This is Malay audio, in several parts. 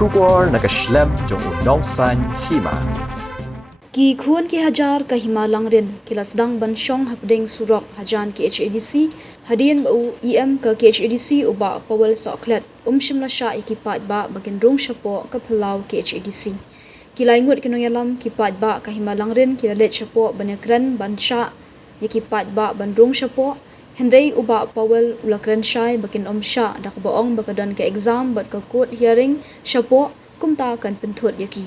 Shubor nakaslem jong unong san hima. Ki khun ki hajar ka hima langrin kilasdang bansyong hapdeng surok hajan ki HADC hadian bau EM ka ki HADC uba pawal soklet shimla sha ikipat ba bagin rung shapo ka phalau ki HADC kilaingut kinoyalam kipat ba ka hima langrin kilalet shapo banyakran bansha ikipat ba bandrung shapo Hendai uba pawal ulakran syai bakin sha dak boong bakadan ke exam bat ka court hearing shapo kumta kan penthut yaki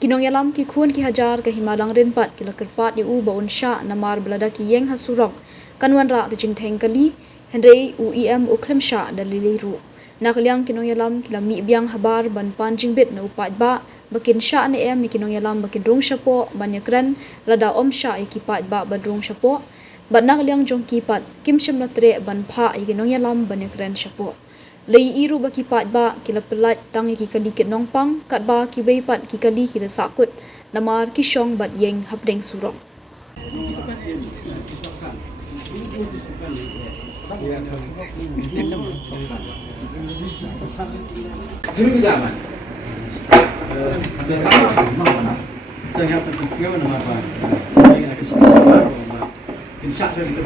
kinong yalam ki khun ki hajar ka himalang rin pat kila kerpat yu baun sha namar belada ki yeng hasurok kanwan ra ka jingtheng kali hendai UEM uklem sha dalili ru nakliang kinong yalam kila mi biang habar ban panjing bit na upat ba bakin sha ne em kinong yalam bakin rung shapo banyakran lada sha ikipat ba ban rung shapo Banak liang jong kipat kim shimla tre ban pha iginong yalam banekran shapo lei iru ba kipat ba kila pelat tang ki kali kit nong pang kat ba ki bei pat ki kali kila sakut namar ki shong bat yeng hapdeng surok Sino dilaman? Saya have to conceal nama apa? Insya Allah kita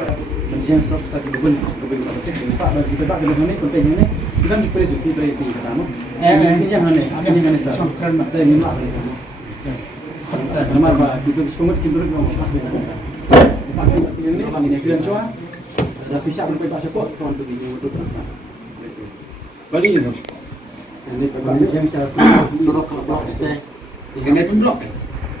menjadi serap kita kebun Pak bagi kita bagi mana konten ini kita bisa kita itu katamu. Ini yang mana sah. Kita ini lah. Nama apa kita semua kita berumur masalah kita. Pak ini apa ini kita coba. Dah bisa berapa support tuan tu ini untuk rasa. Balik ni dong. Ini Pak yang saya suruh blok stay. Kena pun blok.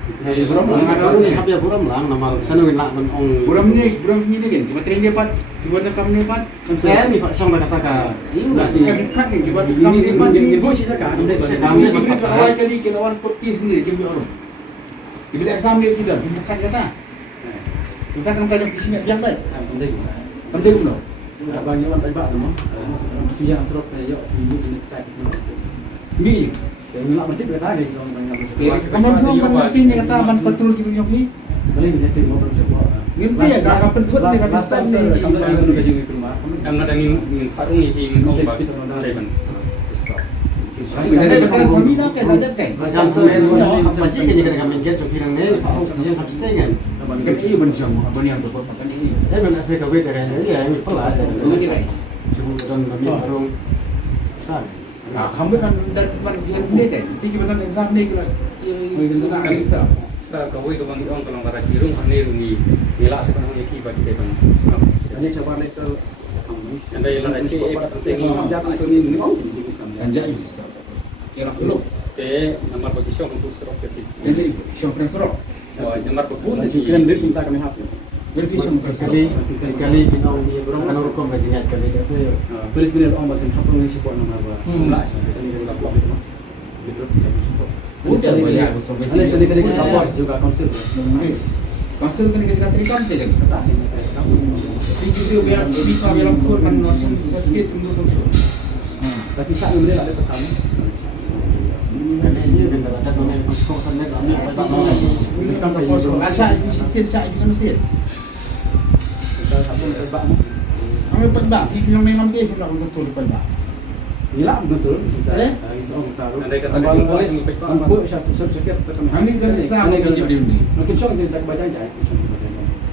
Buram lang ni habya buram lang namar sanuin la man ong buram ni kan cuma train dia pat cuma nakam ni pat saya ni pak song kata ka ini kan ni cuma nakam ni pat ni boy sisa ka ni awal kali kinawan putih sendiri kami orang bila exam dia tidak bukan kata bukan tentang kisi mek biang baik penting belum abang nyaman tak bak nama suya serok yo ini tak ni Yang nak mesti berkata lagi orang banyak. Kamu belum mesti ni kata man betul gitu nyobi. Boleh ni tu mau berjumpa. Ngerti ya kakak pentut ni kat distance ni. Kamu dah nak kerja di rumah. Kamu nak ingin parung ni ingin orang bagi ceban. Jadi betul sami nak kan ada kan. Macam saya ni macam ni kan kami get joki nang ni. Yang habis kan. Kan ini bencam apa ni yang tu kan ini. Benar saya kau betul kan. Ya ini pelah. Ini kita. Cuma orang kami parung. Kamu kan dari yang ni kan, tiga betul exam ni kita nak lista. Sa kawai ka bang ong kalong kara kirung kane rumi nila sa kanang yaki ba kita bang snap Ini siapa ni sel. anda ila na chi e pateng Jatuh tu ni ni. Anjay. Kira dulu. te namar posisyon untuk serok ketik Jadi syong presro. oh jamar ko pun Kira dia minta kami hap. Berarti syong presro. Kali binong ni berong kan rukom kajingat kali kasi. Polis binil om batin hapung ni support nama ba. lah Kali dia lapor itu. Dia kami support. Udah banyak besar Ada kali kita bos juga konsil. Konsul kan kita terikan je kan. Tinggi dia biar kita biar kur kan macam sakit untuk konsul. Tapi saat ini ada pertama. Ada dia kan ada domain konsul net kami pada ini kan pak Konsul asal mesin syak itu mesin. kita hapung terbak. Kami perbak, kita memang dia nak betul perbak. Hilang betul kita. Itu orang taruh. andai kata di polis mo pa Ambo siya sakit sekali. Kami kan exam ni kalau dia ni. Mungkin syong tidak baca aja.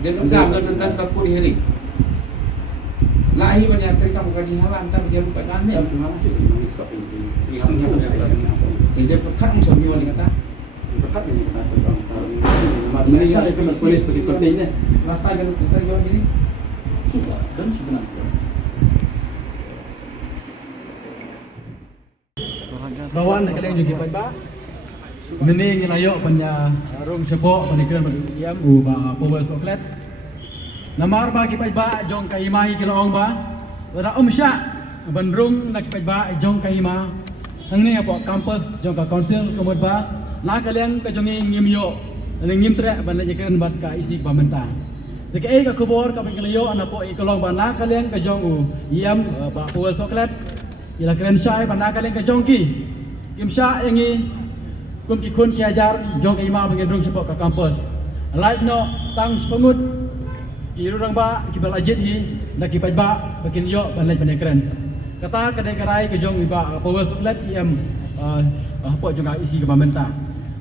Dan exam dan tentang takut hearing. Lahi banyak mereka bukan dihalang tak dia lupa kan ni. Yang gimana sih? Stop ini. isang mo sa Jadi dia pekat macam ni orang kata. Tepat ni bahasa orang taruh. Ini saya pun polis seperti penting ni. Last time kalau kita jual gini. Cuba dan sebenarnya. Bawaan nak kena juga ba. Meni ngilayok panya rong sebok panikiran diam ba power soklet. Namar ba kipai ba jong kai mai kilaong ba. Ora sya bandrung nak kipai ba jong kai ma. Hang ni apa kampus jong ka council kemud ba. La kalian ka jong ngim yo. Ngim tre ban jekan bat ka isi ba mentah. Jika ka kubor ka pangkilayo ana po ikolong ba la kalian ka jong iam ba power soklet. Ila kalian syai ban la kalian ka jong ki. Kim sya yangi kum ki khun ki ajar jong ka ima bagi drung sebok ka kampus. Like no tang sepengut ki rurang ba ki bal ajit hi nak ki ba bakin yo ban lai ban keren. Kata kadai karai ke jong iba power suklet im apa juga isi ke mentah.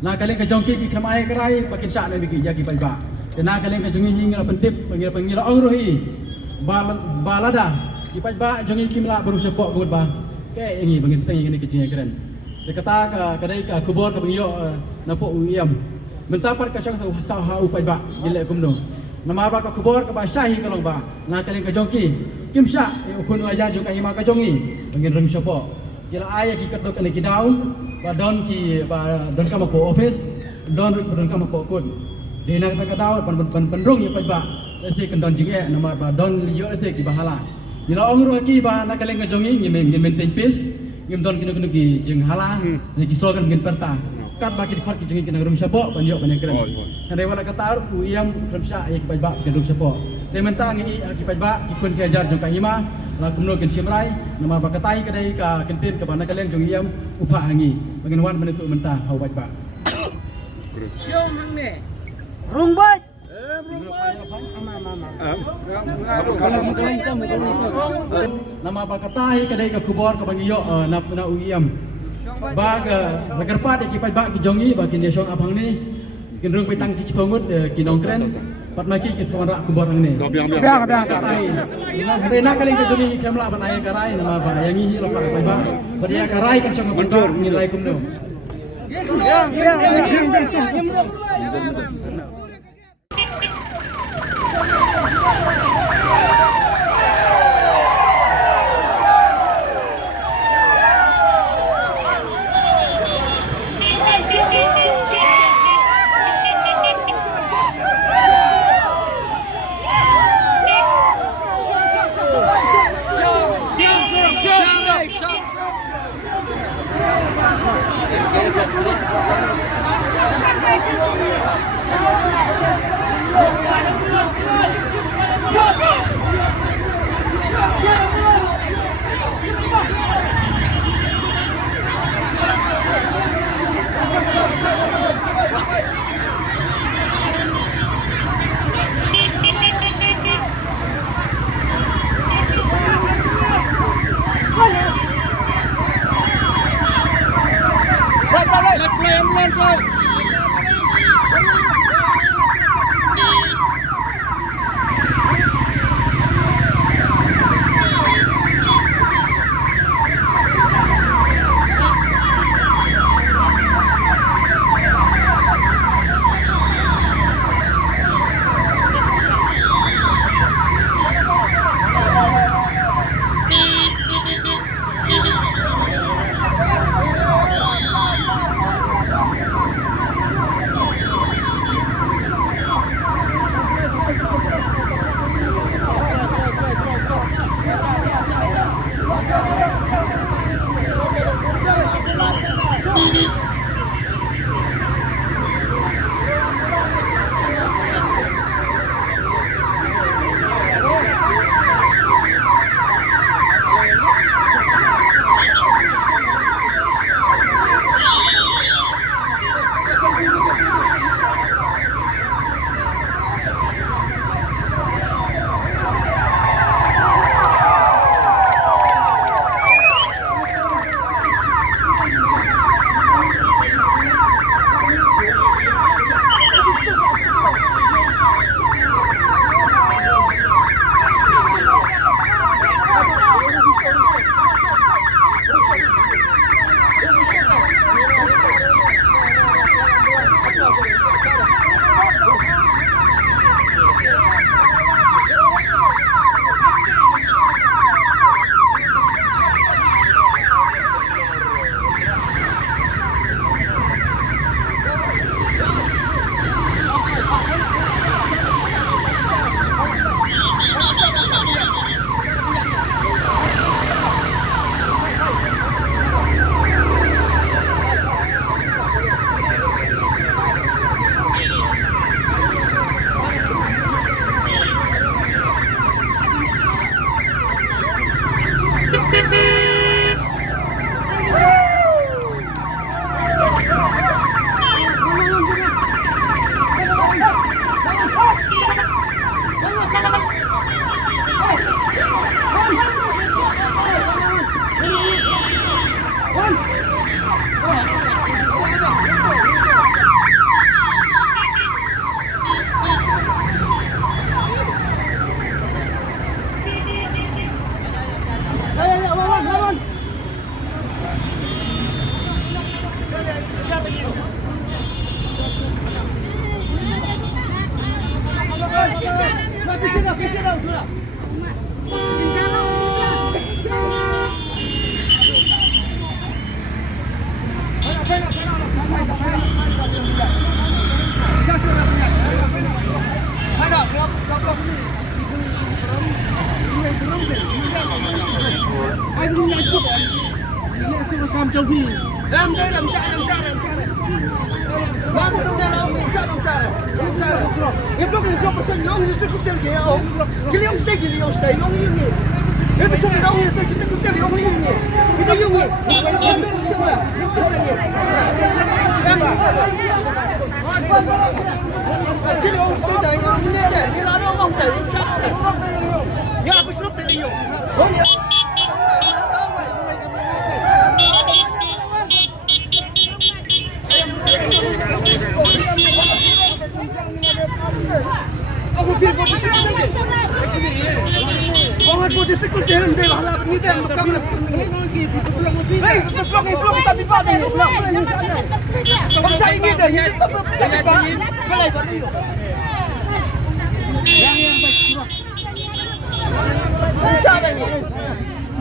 Nah kalian ke jongki ki kram air kerai pakin syak na biki jaki pai ba. Kena kalian ke jongi hingga pentip panggil ong rohi. Balada ki pai ba jongi ki mela baru sepok gut ba. Ke ini bangin teng ini kecing keren. Dia kata kadai ka kubur ka bangio napok uiam. Mentapar ka sang sa ha upai ba gile kumno. Nama ba ka kubur ka ba syahi kalong ba. Nah kalian ke jongki kim syak ukun ajar juga hima ka jongi. Bangin reng sepok. Kila ayah ki ketok ni ki daun, ba don ki ba don ka ko office, don ka ko kun. Di nak ka daun penrong ya ba. Ese kan don jinge nama ba don yo ese ki bahala. Kila ong ro ki ba nak kaleng ka jongi ngi maintain pace, ngi don kinu ki jing hala, ni ki slogan ngin perta. Kat ba ki khot ki jongi kina rung sabo ban yo ban keren. Kan rewa ka taur ku iam kramsha ya ki ba ki rung sabo. Te mentang ngi ki ba ki kun ki ajar jong ka hima. Lah kumno ken simrai nama bakatai kadai ka kentin ke bana kalian jong iam upah hangi bangin wan menentu mentah hau baik pak Siom hang ni. Rung bat. nama bakatai kadai ka kubor ka bangiyo na uiam bag lagarpat ki pai ba ki jongi ba kin yesong abang ni kin rung pai tang ki cipongut ki nongkren pat maki ki sawan rak kubor hang ni Biang. katai hari nak kali ke jongi ki kamla ban ayah karai nama ba yangi lo pai ba ba dia karai kan song bentur nilai kumno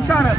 Sana.